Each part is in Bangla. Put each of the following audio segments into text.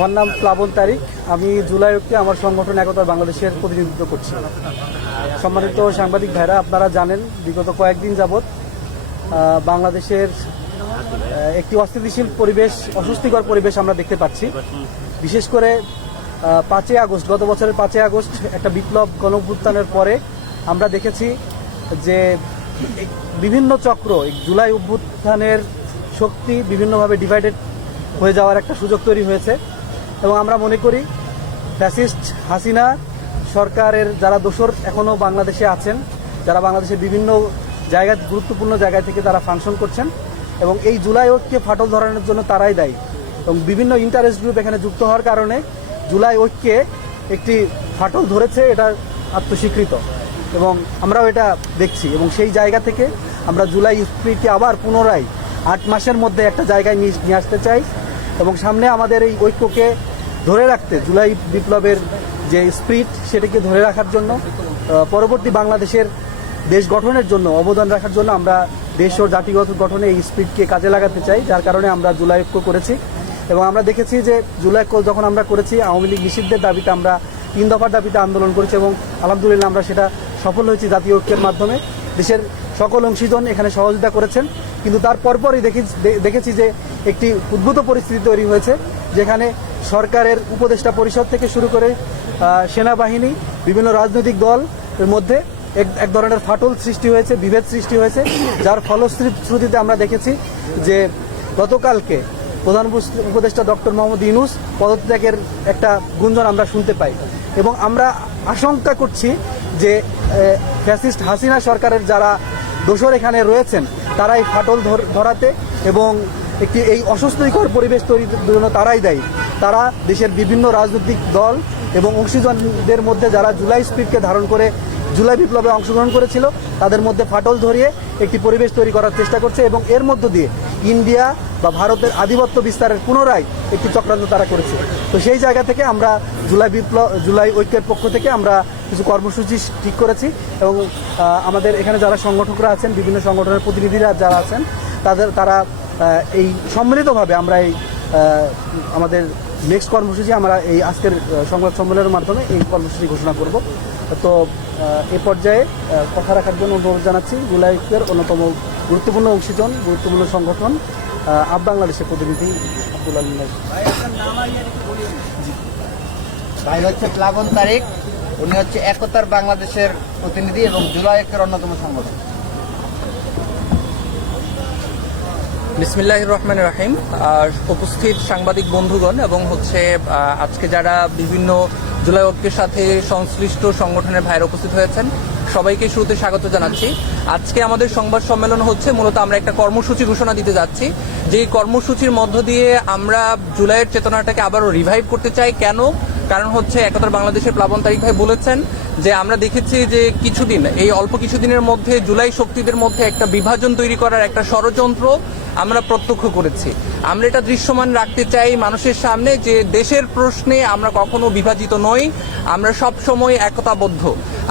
আমার নাম প্লাবন তারিক। আমি জুলাই ঐক্যে আমার সংগঠন একতার বাংলাদেশের প্রতিনিধিত্ব করছি। সম্মানিত সাংবাদিক ভাইরা, আপনারা জানেন বিগত কয়েকদিন যাবৎ বাংলাদেশের একটি অস্থিতিশীল পরিবেশ, অস্বস্তিকর পরিবেশ আমরা দেখতে পাচ্ছি। বিশেষ করে 5ই আগস্ট, গত বছরের 5ই আগস্ট একটা বিপ্লব গণঅভ্যুত্থানের পরে আমরা দেখেছি যে বিভিন্ন চক্র জুলাই অভ্যুত্থানের শক্তি বিভিন্নভাবে ডিভাইডেড হয়ে যাওয়ার একটা সুযোগ তৈরি হয়েছে। এবং আমরা মনে করি ফ্যাসিস্ট হাসিনা সরকারের যারা দোসর এখনও বাংলাদেশে আছেন, যারা বাংলাদেশের বিভিন্ন জায়গায় গুরুত্বপূর্ণ জায়গা থেকে তারা ফাংশন করছেন, এবং এই জুলাই ঐক্যকে ফাটল ধরানোর জন্য তারাই দায়ী। এবং বিভিন্ন ইন্টারেস্ট গ্রুপ এখানে যুক্ত হওয়ার কারণে জুলাই ঐক্যে একটি ফাটল ধরেছে, এটা আত্মস্বীকৃত এবং আমরাও এটা দেখছি। এবং সেই জায়গা থেকে আমরা জুলাই স্পিরিটকে আবার পুনরায় 8 মাসের মধ্যে একটা জায়গায় নিয়ে আসতে চাই। এবং সামনে আমাদের এই ঐক্যকে ধরে রাখতে, জুলাই বিপ্লবের যে স্পিরিট সেটাকে ধরে রাখার জন্য, পরবর্তী বাংলাদেশের দেশ গঠনের জন্য অবদান রাখার জন্য আমরা দেশ ও জাতিগত গঠনে এই স্পিরিটকে কাজে লাগাতে চাই, যার কারণে আমরা জুলাই ঐক্য করেছি। এবং আমরা দেখেছি যে জুলাই যখন আমরা করেছি, আওয়ামী লীগ নিষিদ্ধের দাবিতে আমরা 3 দফার দাবিতে আন্দোলন করেছি এবং আলহামদুলিল্লাহ আমরা সেটা সফল হয়েছি জাতীয় ঐক্যের মাধ্যমে। দেশের সকল অংশীজন এখানে সহযোগিতা করেছেন, কিন্তু তার পরপরই দেখেছি যে একটি উদ্ভূত পরিস্থিতি তৈরি হয়েছে, যেখানে সরকারের উপদেষ্টা পরিষদ থেকে শুরু করে সেনাবাহিনী, বিভিন্ন রাজনৈতিক দলের মধ্যে এক ধরনের ফাটল সৃষ্টি হয়েছে, বিভেদ সৃষ্টি হয়েছে, যার ফলশ্রুতিতে আমরা দেখেছি যে গতকালকে প্রধান উপদেষ্টা ডক্টর মোহাম্মদ ইউনূস পদত্যাগের একটা গুঞ্জন আমরা শুনতে পাই। এবং আমরা আশঙ্কা করছি যে ফ্যাসিস্ট হাসিনা সরকারের যারা দোসর এখানে রয়েছেন, তারা এই ফাটল ধরাতে এবং এই অস্বস্তিকর পরিবেশ তৈরির জন্য তারাই দায়ী। তারা দেশের বিভিন্ন রাজনৈতিক দল এবং অংশীজনদের মধ্যে যারা জুলাই স্পিরিটকে ধারণ করে জুলাই বিপ্লবে অংশগ্রহণ করেছিল, তাদের মধ্যে ফাটল ধরিয়ে একটি পরিবেশ তৈরি করার চেষ্টা করছে এবং এর মধ্য দিয়ে ইন্ডিয়া বা ভারতের আধিপত্য বিস্তারের পুনরায় একটি চক্রান্ত তারা করেছে। তো সেই জায়গা থেকে আমরা জুলাই ঐক্যের পক্ষ থেকে আমরা কিছু কর্মসূচি ঠিক করেছি এবং আমাদের এখানে যারা সংগঠকরা আছেন, বিভিন্ন সংগঠনের প্রতিনিধিরা যারা আছেন, তারা এই সম্মিলিতভাবে আমরা এই আমাদের নেক্সট কর্মসূচি আমরা এই আজকের সংবাদ সম্মেলনের মাধ্যমে এই কর্মসূচি ঘোষণা করব। তো এ পর্যায়ে কথা রাখার জন্য অনুরোধ জানাচ্ছি জুলাই ঐক্যের অন্যতম গুরুত্বপূর্ণ অংশীজন, গুরুত্বপূর্ণ সংগঠন আপ বাংলাদেশের প্রতিনিধি আব্দুল আলী ভাই হচ্ছে প্লাবন তারিক, উনি হচ্ছে একতার বাংলাদেশের প্রতিনিধি এবং জুলাই ঐক্যের অন্যতম সংগঠন। বিসমিল্লাহির রহমানির রহিম। উপস্থিত সাংবাদিক বন্ধুগণ এবং আজকে যারা বিভিন্ন জুলাই ঐক্যের সাথে সংশ্লিষ্ট সংগঠনের ভাইরা উপস্থিত হয়েছেন, সবাইকে শুরুতে স্বাগত জানাচ্ছি। আজকে আমাদের সংবাদ সম্মেলন হচ্ছে মূলত আমরা একটা কর্মসূচি ঘোষণা দিতে যাচ্ছি, যে কর্মসূচির মধ্য দিয়ে আমরা জুলাইয়ের চেতনাটাকে আবারও রিভাইভ করতে চাই। কেন? কারণ একতার বাংলাদেশের প্লাবন তারিক ভাই বলেছেন যে আমরা দেখেছি যে এই অল্প কিছুদিনের মধ্যে জুলাই শক্তিদের মধ্যে একটা বিভাজন তৈরি করার একটা ষড়যন্ত্র আমরা প্রত্যক্ষ করেছি। আমরা এটা দৃশ্যমান রাখতে চাই মানুষের সামনে যে দেশের প্রশ্নে আমরা কখনো বিভাজিত নই, আমরা সব সময় একতাবদ্ধ।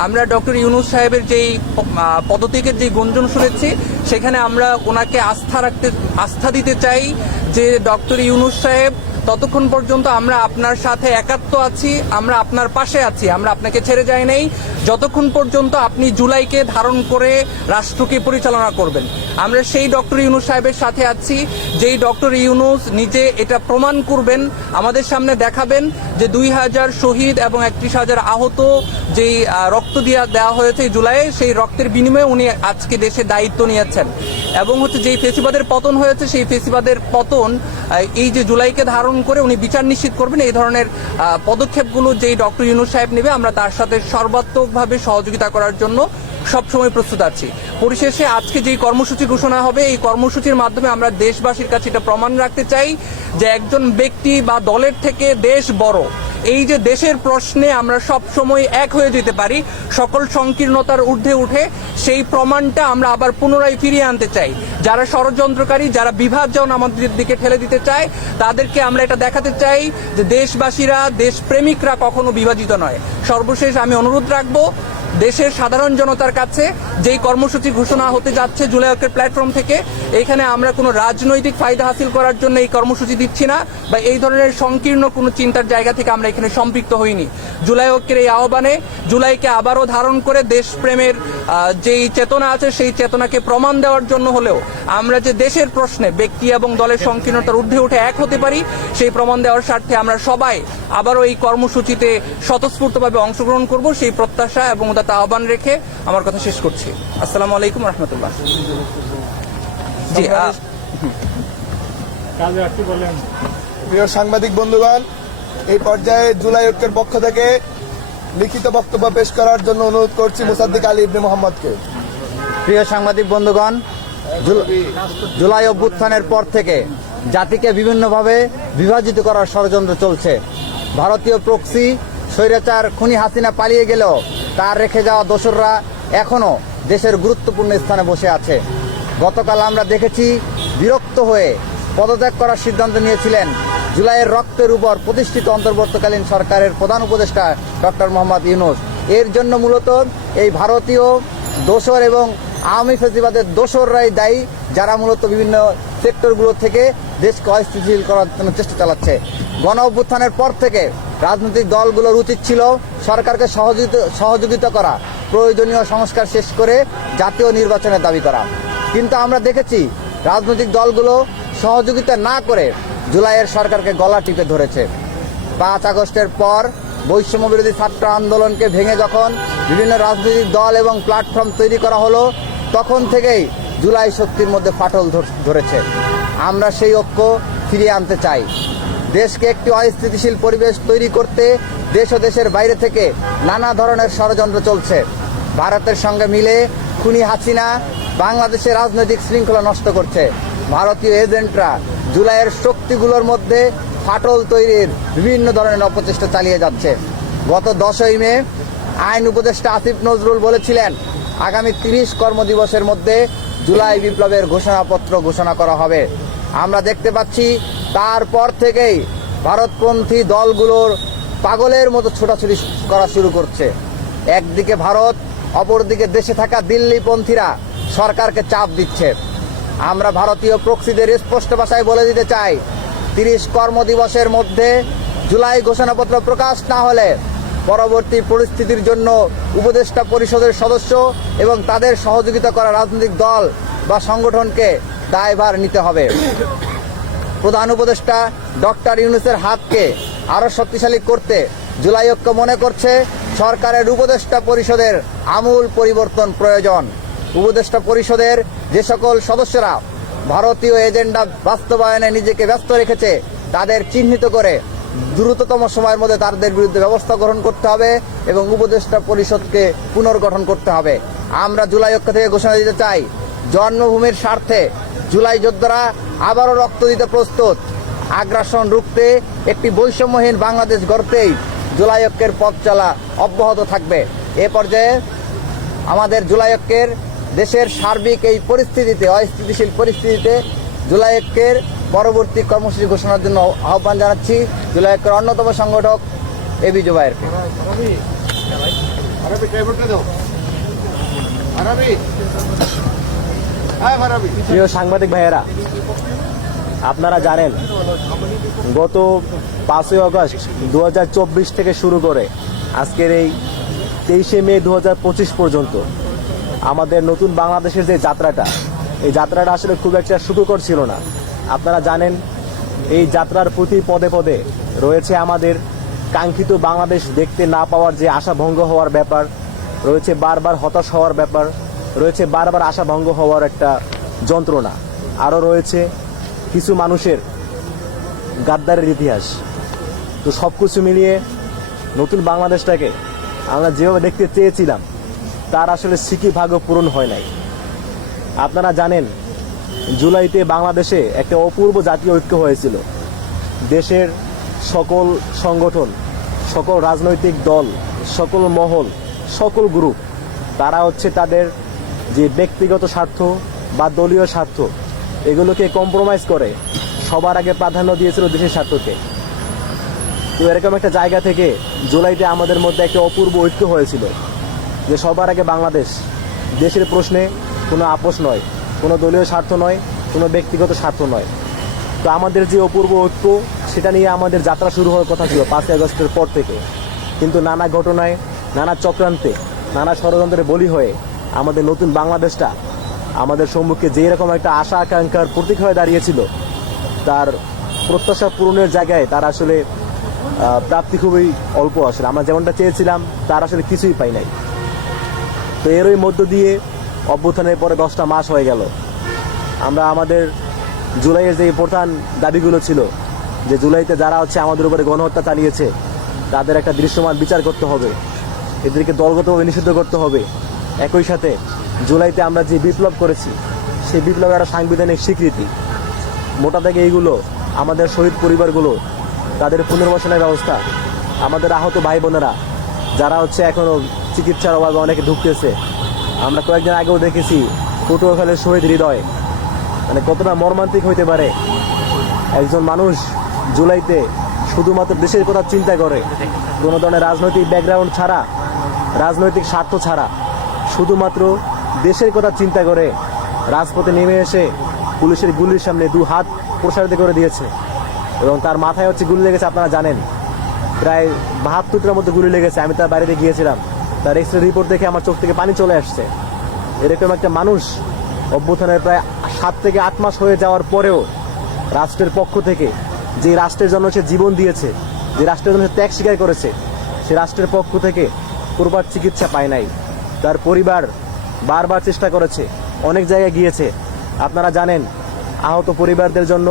আমরা ডক্টর ইউনূস সাহেবের যেই পদত্যাগের যে গুঞ্জন শুনেছি, সেখানে আমরা ওনাকে আস্থা দিতে চাই যে ডক্টর ইউনূস সাহেব, ততক্ষণ পর্যন্ত আমরা আপনার সাথে একাত্ম আছি, আমরা আপনার পাশে আছি, আমরা আপনাকে ছেড়ে যাই নাই, যতক্ষণ পর্যন্ত আপনি জুলাইকে ধারণ করে রাষ্ট্রকে পরিচালনা করবেন। আমরা সেই ডক্টর ইউনূস সাহেবের সাথে আছি, যেই ডক্টর ইউনূস নিজে এটা প্রমাণ করবেন, আমাদের সামনে দেখাবেন যে 2000 শহীদ এবং 31,000 আহত যেই রক্ত দেওয়া হয়েছে জুলাইয়ে, সেই রক্তের বিনিময়ে উনি আজকে দেশে দায়িত্ব নিয়েছেন। এবং যেই ফেসিবাদের পতন হয়েছে, সেই ফেসিবাদের পতন এই যে জুলাইকে ধারণ করে উনি বিচার নিশ্চিত করবেন, এই ধরনের পদক্ষেপগুলো যেই ডক্টর ইউনূস সাহেব নেবে, আমরা তার সাথে সর্বাত্মকভাবে সহযোগিতা করার জন্য সবসময় প্রস্তুত আছি। পরিশেষে আজকে যেই কর্মসূচি ঘোষণা হবে, এই কর্মসূচির মাধ্যমে আমরা দেশবাসীর কাছে এটা প্রমাণ রাখতে চাই যে একজন ব্যক্তি বা দলের থেকে দেশ বড়। এই যে দেশের প্রশ্নে আমরা সব সময় এক হয়ে যেতে পারি, সকল সংকীর্ণতার ঊর্ধ্বে উঠে, সেই প্রমাণটা আমরা আবার পুনরায় ফিরিয়ে আনতে চাই। যারা ষড়যন্ত্রকারী, যারা বিভাজন আমাদের দিকে ঠেলে দিতে চায়, তাদেরকে আমরা এটা দেখাতে চাই যে দেশবাসীরা, দেশপ্রেমিকরা কখনো বিভাজিত নয়। সর্বশেষ আমি অনুরোধ রাখবো দেশের সাধারণ জনতার কাছে যেই কর্মসূচি ঘোষণা হতে যাচ্ছে জুলাই ঐক্যের প্ল্যাটফর্ম থেকে, এখানে আমরা কোনো রাজনৈতিক ফায়দা হাসিল করার জন্য এই কর্মসূচি দিচ্ছি না, বা এই ধরনের সংকীর্ণ কোনো চিন্তার জায়গা থেকে আমরা এখানে সম্পৃক্ত হইনি। জুলাই ঐক্যের এই আহ্বানে জুলাইকে আবারও ধারণ করে দেশপ্রেমের যেই চেতনা আছে সেই চেতনাকে প্রমাণ দেওয়ার জন্য হলেও আমরা যে দেশের প্রশ্নে ব্যক্তি এবং দলের সংকীর্ণতার ঊর্ধ্বে উঠে এক হতে পারি সেই প্রমাণ দেওয়ার স্বার্থে আমরা সবাই আবারও এই কর্মসূচিতে স্বতঃস্ফূর্তভাবে অংশগ্রহণ করব, সেই প্রত্যাশা এবং উদাত্ত আহ্বান রেখে আমার কথা শেষ করছি। আসসালামু আলাইকুম রহমতুল্লাহ। জি প্রিয় সাংবাদিক বন্ধুগণ, এই পর্যায়ে জুলাই ঐক্যের পক্ষ থেকে লিখিত বক্তব্য পেশ করার জন্য অনুরোধ করছি মুসাদ্দিক আলী ইবনে মোহাম্মদকে। প্রিয় সাংবাদিক বন্ধুগণ, জুলাই অভ্যুত্থানের পর থেকে জাতিকে বিভিন্নভাবে বিভাজিত করার ষড়যন্ত্র চলছে। ভারতীয় প্রক্সি স্বৈরাচার খুনি হাসিনা পালিয়ে গেলেও তার রেখে যাওয়া দোসররা এখনও দেশের গুরুত্বপূর্ণ স্থানে বসে আছে। গতকাল আমরা দেখেছি বিরক্ত হয়ে পদত্যাগ করার সিদ্ধান্ত নিয়েছিলেন জুলাইয়ের রক্তের উপর প্রতিষ্ঠিত অন্তর্বর্তীকালীন সরকারের প্রধান উপদেষ্টা ডক্টর মোহাম্মদ ইউনূস। এর জন্য মূলত এই ভারতীয় দোসর এবং আওয়ামী ফেসিবাদের দোসররাই দায়ী, যারা মূলত বিভিন্ন সেক্টরগুলো থেকে দেশকে অস্থিতিশীল করার জন্য চেষ্টা চালাচ্ছে। গণ অভ্যুত্থানের পর থেকে রাজনৈতিক দলগুলোর উচিত ছিল সরকারকে সহযোগিতা করা, প্রয়োজনীয় সংস্কার শেষ করে জাতীয় নির্বাচনের দাবি করা। কিন্তু আমরা দেখেছি রাজনৈতিক দলগুলো সহযোগিতা না করে জুলাইয়ের সরকারকে গলা টিপে ধরেছে। 5 আগস্টের পর বৈষম্য বিরোধী ছাত্র আন্দোলনকে ভেঙে যখন বিভিন্ন রাজনৈতিক দল এবং প্ল্যাটফর্ম তৈরি করা হলো, তখন থেকেই জুলাই শক্তির মধ্যে ফাটল ধরেছে। আমরা সেই ঐক্য ফিরিয়ে আনতে চাই। দেশকে একটি অস্থিতিশীল পরিবেশ তৈরি করতে দেশ ও দেশের বাইরে থেকে নানা ধরনের ষড়যন্ত্র চলছে। ভারতের সঙ্গে মিলে খুনি হাসিনা বাংলাদেশের রাজনৈতিক শৃঙ্খলা নষ্ট করছে। ভারতীয় এজেন্টরা জুলাইয়ের শক্তিগুলোর মধ্যে ফাটল তৈরির বিভিন্ন ধরনের অপচেষ্টা চালিয়ে যাচ্ছে। গত 10ই মে আইন উপদেষ্টা আসিফ নজরুল বলেছিলেন আগামী 30 কর্মদিবসের মধ্যে জুলাই বিপ্লবের ঘোষণাপত্র ঘোষণা করা হবে। আমরা দেখতে পাচ্ছি তারপর থেকেই ভারতপন্থী দলগুলোর পাগলের মতো ছোটাছুটি করা শুরু করছে। একদিকে ভারত, অপরদিকে দেশে থাকা দিল্লিপন্থীরা সরকারকে চাপ দিচ্ছে। আমরা ভারতীয় প্রক্সিদের স্পষ্ট ভাষায় বলে দিতে চাই, 30 কর্মদিবসের মধ্যে জুলাই ঘোষণাপত্র প্রকাশ না হলে পরবর্তী পরিস্থিতির জন্য উপদেষ্টা পরিষদের সদস্য এবং তাদের সহযোগিতা করা রাজনৈতিক দল বা সংগঠনকে দায়ভার নিতে হবে। প্রধান উপদেষ্টা ডক্টর ইউনূসের হাতকে আরও শক্তিশালী করতে জুলাই ঐক্য মনে করছে সরকারের উপদেষ্টা পরিষদের আমূল পরিবর্তন প্রয়োজন। উপদেষ্টা পরিষদের যে সকল সদস্যরা ভারতীয় এজেন্ডা বাস্তবায়নে নিজেকে ব্যস্ত রেখেছে তাদের চিহ্নিত করে দ্রুততম সময়ের মধ্যে তাদের বিরুদ্ধে ব্যবস্থা গ্রহণ করতে হবে এবং উপদেষ্টা পরিষদকে পুনর্গঠন করতে হবে। আমরা জুলাই ঐক্য থেকে ঘোষণা দিতে চাই, জন্মভূমির স্বার্থে জুলাই যোদ্ধারা আবারও রক্ত দিতে প্রস্তুত। আগ্রাসন রুখতে একটি বৈষম্যহীন বাংলাদেশ গড়তেই জুলাই ঐক্যের পথ চলা অব্যাহত থাকবে। এ পর্যায়ে আমাদের জুলাই ঐক্যের দেশের সার্বিক এই পরিস্থিতিতে, অস্থিতিশীল পরিস্থিতিতে জুলাই ঐক্যের পরবর্তী কর্মসূচি ঘোষণার জন্য আহ্বান জানাচ্ছি জুলাই ঐক্যের অন্যতম সংগঠক এবি জুবায়েরকে। প্রিয় সাংবাদিক ভাইয়েরা, আপনারা জানেন গত 5ই আগস্ট 2024 থেকে শুরু করে আজকের এই 23শে মে 2025 পর্যন্ত আমাদের নতুন বাংলাদেশের যে যাত্রাটা, এই যাত্রাটা আসলে খুব একটা সুখকর ছিল না। আপনারা জানেন এই যাত্রার প্রতি পদে পদে রয়েছে আমাদের কাঙ্ক্ষিত বাংলাদেশ দেখতে না পাওয়ার যে আশাভঙ্গ হওয়ার ব্যাপার রয়েছে, বারবার হতাশ হওয়ার ব্যাপার রয়েছে, বারবার আশাভঙ্গ হওয়ার একটা যন্ত্রণা, আরও রয়েছে কিছু মানুষের গাদ্দারের ইতিহাস। তো সব কিছু মিলিয়ে নতুন বাংলাদেশটাকে আমরা যেভাবে দেখতে চেয়েছিলাম তার আসলে সিকি ভাগ্য পূরণ হয় নাই। আপনারা জানেন জুলাইতে বাংলাদেশে একটা অপূর্ব জাতীয় ঐক্য হয়েছিল। দেশের সকল সংগঠন, সকল রাজনৈতিক দল, সকল মহল, সকল গ্রুপ, তারা হচ্ছে তাদের যে ব্যক্তিগত স্বার্থ বা দলীয় স্বার্থ এগুলোকে কম্প্রোমাইজ করে সবার আগে প্রাধান্য দিয়েছিল দেশের স্বার্থকে। তো এরকম একটা জায়গা থেকে জুলাইতে আমাদের মধ্যে একটা অপূর্ব ঐক্য হয়েছিল। যে সবার আগে বাংলাদেশ, দেশের প্রশ্নে কোনো আপোষ নয়, কোনো দলীয় স্বার্থ নয়, কোনো ব্যক্তিগত স্বার্থ নয়। তো আমাদের যে অপূর্ব ঐক্য, সেটা নিয়ে আমাদের যাত্রা শুরু হওয়ার কথা ছিল 5ই আগস্টের পর থেকে, কিন্তু নানা ঘটনায়, নানা চক্রান্তে, নানা ষড়যন্ত্রের বলি হয়ে আমাদের নতুন বাংলাদেশটা আমাদের সম্মুখে যে রকম একটা আশা আকাঙ্ক্ষার প্রতীক হয়ে দাঁড়িয়েছিল, তার প্রত্যাশা পূরণের জায়গায় তার আসলে প্রাপ্তি খুবই অল্প আসলে। আমরা যেমনটা চেয়েছিলাম তার আসলে কিছুই পাই নাই। তো এরই মধ্য দিয়ে অভ্যুত্থানের পরে 10টা মাস হয়ে গেল। আমরা আমাদের জুলাইয়ের যে প্রধান দাবিগুলো ছিল, যে জুলাইতে যারা আমাদের উপরে গণহত্যা চালিয়েছে তাদের একটা দৃশ্যমান বিচার করতে হবে, এদেরকে দলগতভাবে নিষিদ্ধ করতে হবে। একই সাথে জুলাইতে আমরা যে বিপ্লব করেছি সেই বিপ্লবের একটা সাংবিধানিক স্বীকৃতি। মোটা দাগে এইগুলো আমাদের শহীদ পরিবারগুলো, তাদের পুনর্বাসনের ব্যবস্থা, আমাদের আহত ভাই বোনেরা যারা এখনো চিকিৎসার অভাবে অনেকে ঢুকতেছে। আমরা কয়েকদিন আগেও দেখেছি পটুয়াখালীর শহীদ হৃদয়, মানে কতটা মর্মান্তিক হইতে পারে একজন মানুষ জুলাইতে শুধুমাত্র দেশের কথা চিন্তা করে, কোনো ধরনের রাজনৈতিক ব্যাকগ্রাউন্ড ছাড়া, রাজনৈতিক স্বার্থ ছাড়া, শুধুমাত্র দেশের কথা চিন্তা করে রাজপথে নেমে এসে পুলিশের গুলির সামনে 2 হাত প্রসারিত করে দিয়েছে এবং তার মাথায় গুলি লেগেছে। আপনারা জানেন প্রায় 72টার মধ্যে গুলি লেগেছে। আমি তার বাড়িতে গিয়েছিলাম, তার এক্সরে রিপোর্ট দেখে আমার চোখ থেকে পানি চলে আসছে। এরকম একটা মানুষ অভ্যুত্থানের প্রায় 7 থেকে 8 মাস হয়ে যাওয়ার পরেও রাষ্ট্রের পক্ষ থেকে, যে রাষ্ট্রের জন্য সে জীবন দিয়েছে, যে রাষ্ট্রের জন্য সে ত্যাগ স্বীকার করেছে, সে রাষ্ট্রের পক্ষ থেকে প্রপার চিকিৎসা পায় নাই। তার পরিবার বারবার চেষ্টা করেছে, অনেক জায়গায় গিয়েছে। আপনারা জানেন আহত পরিবারদের জন্য,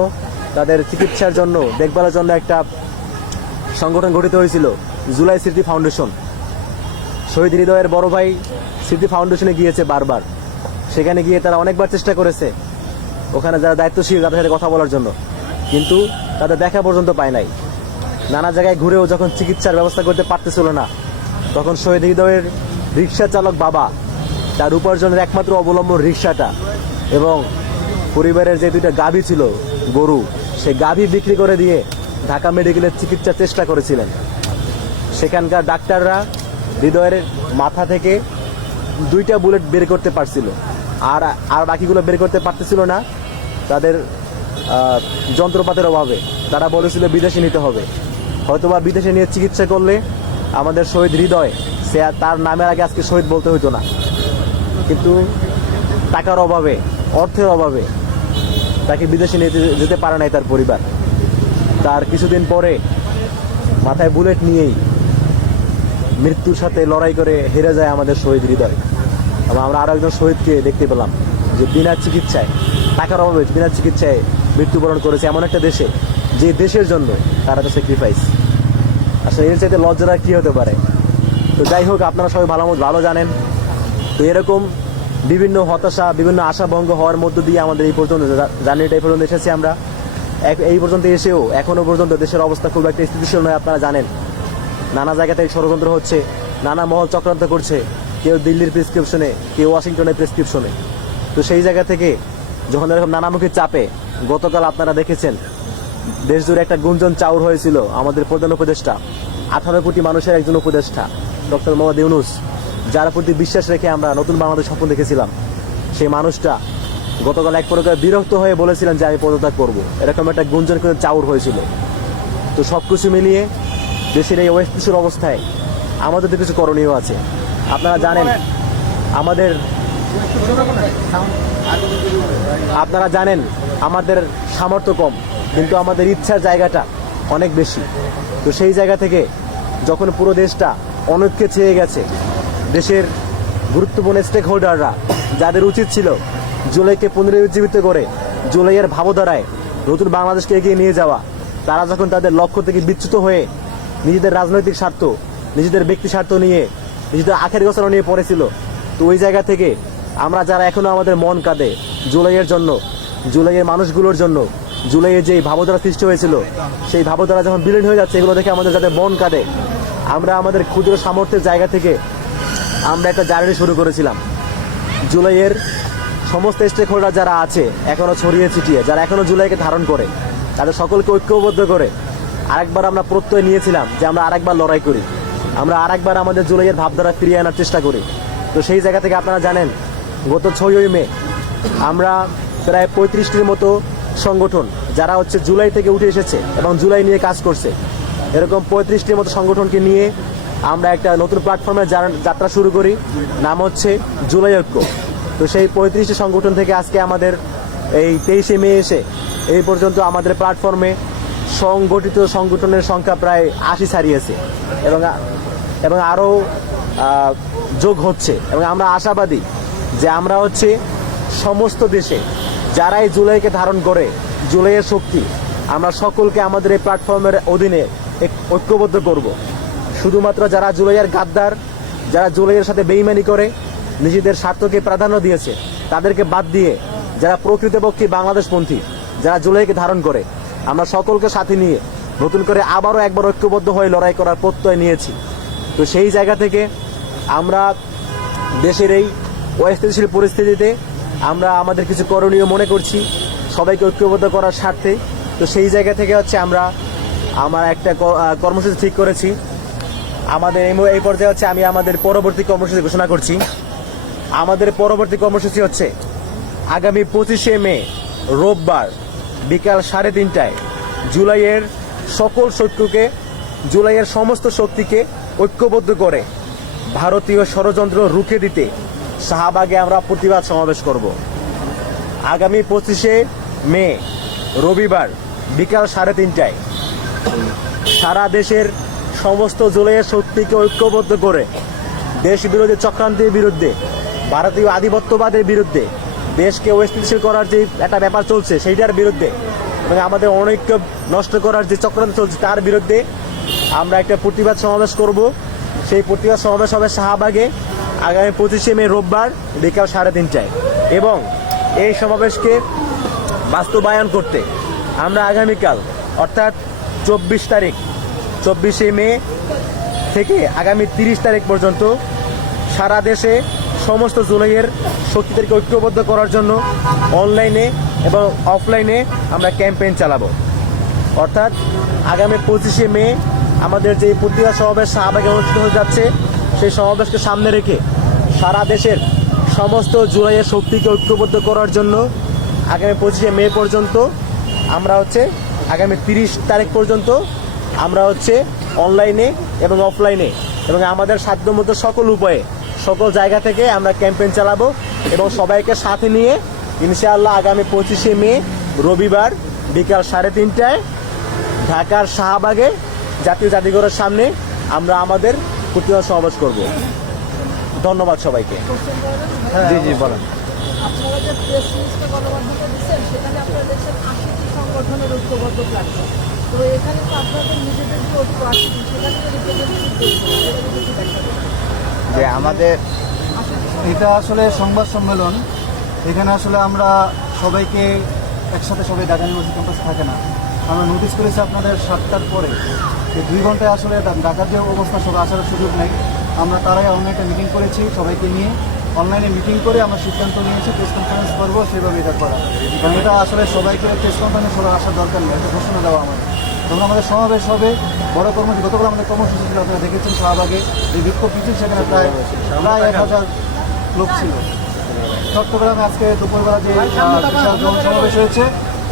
তাদের চিকিৎসার জন্য, দেখভালের জন্য একটা সংগঠন গঠিত হয়েছিল, জুলাই স্মৃতি ফাউন্ডেশন। শহীদ হৃদয়ের বড় ভাই স্মৃতি ফাউন্ডেশনে গিয়েছে বারবার। সেখানে গিয়ে তারা অনেকবার চেষ্টা করেছে ওখানে যারা দায়িত্বশীল তাদের সাথে কথা বলার জন্য, কিন্তু তাদের দেখা পর্যন্ত পায় নাই। নানা জায়গায় ঘুরেও যখন চিকিৎসার ব্যবস্থা করতে পারতেছিল না, তখন শহীদ হৃদয়ের রিক্সা চালক বাবা, তার উপার্জনের একমাত্র অবলম্বন রিক্সাটা, এবং পরিবারের যে 2টা গাভী ছিল, গরু, সেই গাভী বিক্রি করে দিয়ে ঢাকা মেডিকেলের চিকিৎসার চেষ্টা করেছিলেন। সেখানকার ডাক্তাররা হৃদয়ের মাথা থেকে 2টা বুলেট বের করতে পারছিল, আর বাকিগুলো বের করতে পারতেছিল না তাদের যন্ত্রপাতির অভাবে। তারা বলেছিল বিদেশে নিতে হবে, হয়তোবা বিদেশে নিয়ে চিকিৎসা করলে আমাদের শহীদ হৃদয়, সে তার নামের আগে আজকে শহীদ বলতে হইতো না। কিন্তু টাকার অভাবে, অর্থের অভাবে তাকে বিদেশে নিয়ে যেতে পারে নাই তার পরিবার। তার কিছুদিন পরে মাথায় বুলেট নিয়েই মৃত্যুর সাথে লড়াই করে হেরে যায় আমাদের শহীদ হৃদয়। এবং আমরা আরো একজন শহীদকে দেখতে পেলাম যে বিনা চিকিৎসায়, টাকার অভাবে বিনা চিকিৎসায় মৃত্যুবরণ করেছে এমন একটা দেশে, যে দেশের জন্য তারা তো স্যাক্রিফাইস। আসলে এর চাইতে লজ্জাটা কি হতে পারে? তো যাই হোক, আপনারা সবাই ভালো জানেন, তো এরকম বিভিন্ন হতাশা, বিভিন্ন আশাভঙ্গ হওয়ার মধ্য দিয়ে আমাদের এই পর্যন্ত জার্নিটা এই পর্যন্ত এসেছি আমরা। এই পর্যন্ত এসেও এখনো পর্যন্ত দেশের অবস্থা খুব একটা স্থিতিশীল নয়। আপনারা জানেন নানা জায়গা থেকে ষড়যন্ত্র হচ্ছে, নানা মহল চক্রান্ত করছে, কেউ দিল্লির প্রেসক্রিপশনে, কেউ ওয়াশিংটনের প্রেসক্রিপশনে। তো সেই জায়গা থেকে যখন এরকম নানামুখী চাপে, গতকাল আপনারা দেখেছেন দেশ জুড়ে একটা গুঞ্জন চাউর হয়েছিল আমাদের প্রধান উপদেষ্টা, 18 কোটি মানুষের একজন উপদেষ্টা ডক্টর মোহাম্মদ ইউনূস, যার প্রতি বিশ্বাস রেখে আমরা নতুন বাংলাদেশ স্বপ্ন দেখেছিলাম। সেই মানুষটা গতকাল এক প্রকার বিরক্ত হয়ে বলেছিলেন যে আমি পদত্যাগ করবো, এরকম একটা গুঞ্জন করে চাউর হয়েছিল। তো সবকিছু মিলিয়ে দেশের এই অস্থিতিশীল অবস্থায় আমাদের তো কিছু করণীয় আছে। আপনারা জানেন আমাদের সামর্থ্য কম, কিন্তু আমাদের ইচ্ছার জায়গাটা অনেক বেশি। তো সেই জায়গা থেকে যখন পুরো দেশটা অনৈক্যে ছেয়ে গেছে, দেশের গুরুত্বপূর্ণ স্টেক হোল্ডাররা, যাদের উচিত ছিল জুলাইকে পুনরুজ্জীবিত করে জুলাইয়ের ভাবধারায় নতুন বাংলাদেশকে এগিয়ে নিয়ে যাওয়া, তারা যখন তাদের লক্ষ্য থেকে বিচ্যুত হয়ে নিজেদের রাজনৈতিক স্বার্থ, নিজেদের ব্যক্তি স্বার্থ নিয়ে, নিজেদের আখের গোছানো নিয়ে পড়েছিল, তো ওই জায়গা থেকে আমরা যারা এখনো আমাদের মন কাঁদে জুলাইয়ের জন্য, জুলাইয়ের মানুষগুলোর জন্য, জুলাইয়ে যে ভাবধারা সৃষ্টি হয়েছিল সেই ভাবধারা যখন বিলীন হয়ে যাচ্ছে, এগুলো দেখে আমাদের যাদের মন কাঁদে, আমরা আমাদের ক্ষুদ্র সামর্থ্যের জায়গা থেকে আমরা একটা জার্নি শুরু করেছিলাম। জুলাইয়ের সমস্ত স্টেক হোল্ডার যারা আছে এখনো ছড়িয়ে ছিটিয়ে, যারা এখনো জুলাইকে ধারণ করে, তাদের সকলকে ঐক্যবদ্ধ করে আরেকবার আমরা প্রত্যয় নিয়েছিলাম যে আমরা আরেকবার লড়াই করি, আমরা আরেকবার আমাদের জুলাইয়ের ভাবধারা ফিরিয়ে আনার চেষ্টা করি। তো সেই জায়গা থেকে আপনারা জানেন গত 6ই মে আমরা প্রায় 35টির মতো সংগঠন যারা হচ্ছে জুলাই থেকে উঠে এসেছে এবং জুলাই নিয়ে কাজ করছে, এরকম 35টির মতো সংগঠনকে নিয়ে আমরা একটা নতুন প্ল্যাটফর্মে যাত্রা শুরু করি, নাম হচ্ছে জুলাই ঐক্য। তো সেই 35টি সংগঠন থেকে আজকে আমাদের এই 23শে মে এসে এই পর্যন্ত আমাদের প্ল্যাটফর্মে সংগঠিত সংগঠনের সংখ্যা প্রায় 80 ছাড়িয়েছে এবং আরও যোগ হচ্ছে। এবং আমরা আশাবাদী যে আমরা হচ্ছে সমস্ত দেশে যারা এই জুলাইকে ধারণ করে, জুলাইয়ের শক্তি, আমরা সকলকে আমাদের এই প্ল্যাটফর্মের অধীনে ঐক্যবদ্ধ করব। শুধুমাত্র যারা জুলাইয়ের গাদ্দার, যারা জুলাইয়ের সাথে বেইমানি করে নিজেদের স্বার্থকে প্রাধান্য দিয়েছে, তাদেরকে বাদ দিয়ে যারা প্রকৃতপক্ষে বাংলাদেশপন্থী, যারা জুলাইকে ধারণ করে, আমরা সকলকে সাথে নিয়ে নতুন করে আবারও একবার ঐক্যবদ্ধ হয়ে লড়াই করার প্রত্যয় নিয়েছি। তো সেই জায়গা থেকে আমরা দেশের এই অস্থিতিশীল পরিস্থিতিতে আমরা আমাদের কিছু করণীয় মনে করছি সবাইকে ঐক্যবদ্ধ করার স্বার্থে। তো সেই জায়গা থেকে হচ্ছে আমার একটা কর্মসূচি ঠিক করেছি। আমাদের এই পর্যায়ে হচ্ছে আমি আমাদের পরবর্তী কর্মসূচি ঘোষণা করছি। আমাদের পরবর্তী কর্মসূচি হচ্ছে আগামী 25শে মে রোববার বিকাল 3:30টায় জুলাইয়ের সকল শক্তিকে, জুলাইয়ের সমস্ত শক্তিকে ঐক্যবদ্ধ করে ভারতীয় ষড়যন্ত্র রুখে দিতে শাহবাগে আমরা প্রতিবাদ সমাবেশ করব। আগামী 25শে মে রবিবার বিকাল 3:30টায় সারা দেশের সমস্ত জুলাইয়ের শক্তিকে ঐক্যবদ্ধ করে দেশ বিরোধী চক্রান্তের বিরুদ্ধে, ভারতীয় আধিপত্যবাদের বিরুদ্ধে, দেশকে অস্থিতিশীল করার যে একটা ব্যাপার চলছে সেইটার বিরুদ্ধে এবং আমাদের অনৈক্য নষ্ট করার যে চক্রান্ত চলছে তার বিরুদ্ধে আমরা একটা প্রতিবাদ সমাবেশ করব। সেই প্রতিবাদ সমাবেশ হবে শাহবাগে আগামী 25শে মে রোববার বিকাল 3:30টায়। এবং এই সমাবেশকে বাস্তবায়ন করতে আমরা আগামীকাল অর্থাৎ 24শে মে থেকে আগামী 30 তারিখ পর্যন্ত সারা দেশে সমস্ত জুলাইয়ের শক্তিদেরকে ঐক্যবদ্ধ করার জন্য অনলাইনে এবং অফলাইনে আমরা ক্যাম্পেইন চালাবো। অর্থাৎ আগামী 25শে মে আমাদের যে প্রতিবাদ সমাবেশ শাহবাগে অনুষ্ঠিত হতে যাচ্ছে, সেই সমাবেশকে সামনে রেখে সারা দেশের সমস্ত জুলাইয়ের শক্তিকে ঐক্যবদ্ধ করার জন্য আগামী 25শে মে পর্যন্ত আমরা হচ্ছে আগামী 30 তারিখ পর্যন্ত আমরা হচ্ছে অনলাইনে এবং অফলাইনে এবং আমাদের সাধ্যমতো সকল উপায়ে সকল জায়গা থেকে আমরা ক্যাম্পেইন চালাবো এবং সবাইকে সাথে নিয়ে ইনশাআল্লাহ আগামী 25শে মে রবিবার বিকাল 3:30টায় ঢাকার শাহবাগে জাতীয় জাদুঘরের সামনে আমরা আমাদের প্রতিবাদ সমাবেশ করব। ধন্যবাদ সবাইকে। জি জি বলেন। আপনারা যে প্রেস রিলিজটা গণমাধ্যমে দিচ্ছেন সেখানে আপনারা দেখছেন 80টি সংগঠনের ঐক্যবদ্ধ প্ল্যাটফর্ম। তো এখানে তো আপনাদের নিজেদের যে ঐক্য আছে সেখানে যে আমাদের এটা আসলে সংবাদ সম্মেলন, এখানে আসলে আমরা সবাইকে একসাথে সবাই ঢাকা ইউনিভার্সিটি ক্যাম্পাস থাকে না। আমরা নোটিস করেছি আপনাদের 7টার পরে যে 2 ঘন্টায় আসলে ঢাকার যে অবস্থা সবাই আসার সুযোগ নেই। আমরা তারাই অনলাইনে মিটিং করেছি, সবাইকে নিয়ে অনলাইনে মিটিং করে আমরা সিদ্ধান্ত নিয়েছি প্রেস কনফারেন্স করবো, সেভাবে এটা করা। কারণ এটা আসলে সবাইকে প্রেস কনফারেন্স সবার আসার দরকার নেই, এটা ঘোষণা দেওয়া আমাদের। তখন আমাদের সমাবেশ হবে, বড় কর্মসূচি, গতকাল আমাদের কর্মসূচি ছিল, আপনারা দেখেছেন শাহবাগে যে বিক্ষোভ মিছিল, সেখানে প্রায় 1000 লোক ছিল। চট্টগ্রামে আজকে দুপুরবেলা যে বিশাল সমাবেশ হয়েছে,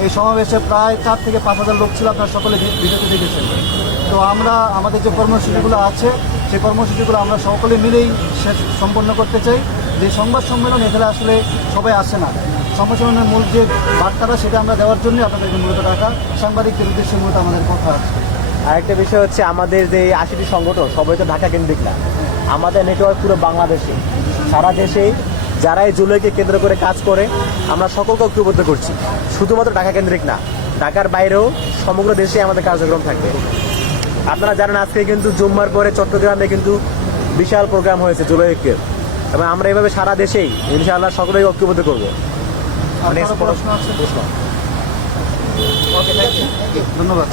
এই সমাবেশে প্রায় 4 থেকে 5000 লোক ছিল, আপনারা সকলে ভিডিওতে দেখেছেন। তো আমরা আমাদের যে কর্মসূচিগুলো আছে সেই কর্মসূচিগুলো আমরা সকলে মিলেই সম্পন্ন করতে চাই। যে সংবাদ সম্মেলন এখানে আসলে সবাই আসে না, সংবাদ সম্মেলনের মূল যে বার্তাটা সেটা আমরা দেওয়ার জন্য আপনাদেরকে মূলত টাকা সাংবাদিকদের উদ্দেশ্যে মূলত আমাদের কথা আছে। আরেকটা বিষয় হচ্ছে আমাদের যে 80টি সংগঠন সবাই তো ঢাকা কেন্দ্রিক না, আমাদের নেটওয়ার্ক পুরো বাংলাদেশে, সারা দেশে যারা এই জুলাইকে কেন্দ্র করে কাজ করে আমরা সকলকে ঐক্যবদ্ধ করছি। শুধুমাত্র ঢাকা কেন্দ্রিক না, ঢাকার বাইরেও সমগ্র দেশে আমাদের কার্যক্রম থাকবে। আপনারা জানেন আজকে কিন্তু জুম্মার পরে চট্টগ্রামে কিন্তু বিশাল প্রোগ্রাম হয়েছে জুলাই ঐক্যের, এবং আমরা এইভাবে সারা দেশেই ইনশাআল্লাহ সকলেই ঐক্যবদ্ধ করবো। প্রশ্ন আছে? ধন্যবাদ।